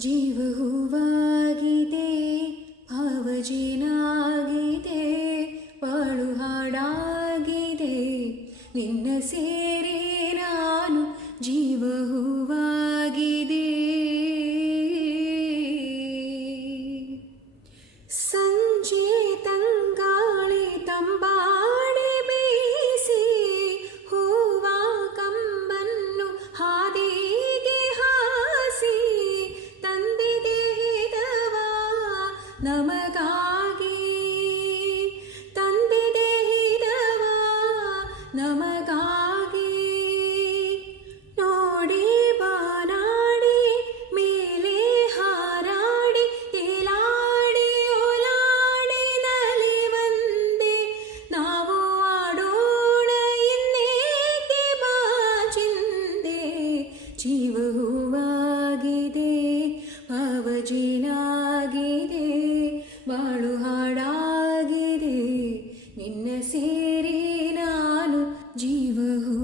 ಜೀವ ಹೂವಾಗಿದೆ, ಭಾವಜೇನಾಗಿದೆ, ಬಾಳು ಹಾಡಾಗಿದೆ, ನಿನ್ನ ಸೇರಿ ನಾನು ಜೀವ ಹೂವಾಗಿದೆ. ಸಂಜೆ ತಂಗಾಳಿ ತಂಬಾಡಿ ಬೀಸಿ ಹೂವ ಕಂಬನ್ನು ಹಾದಿಗೆ ಹಾಸಿ ತಂದಿದೆ ಹಿತವ ನಮಗಾಗಿ, ತಂದಿದೆ ಹಿತವ ನಮಗಾಗಿ. ನೋಡಿ ಬಾನಾಡಿ ಮೇಲೆ ಹಾರಾಡಿ ತೇಲಾಡಿ ಓಲಾಡಿ ನಲಿ ಬಂದೆ, ನಾವು ಆಡೋಣ ಇನ್ನೇಕೆ ಬಾಚಿಂದೆ. ಜೀವ ಹೂವಾಗಿದೆ, ಭಾವಜೇನಾಗಿದೆ, ಬಾಳು ಹಾಡಾಗಿದೆ, ನಿನ್ನ ಸೇರಿ ನಾನು ಜೀವ ಹೂ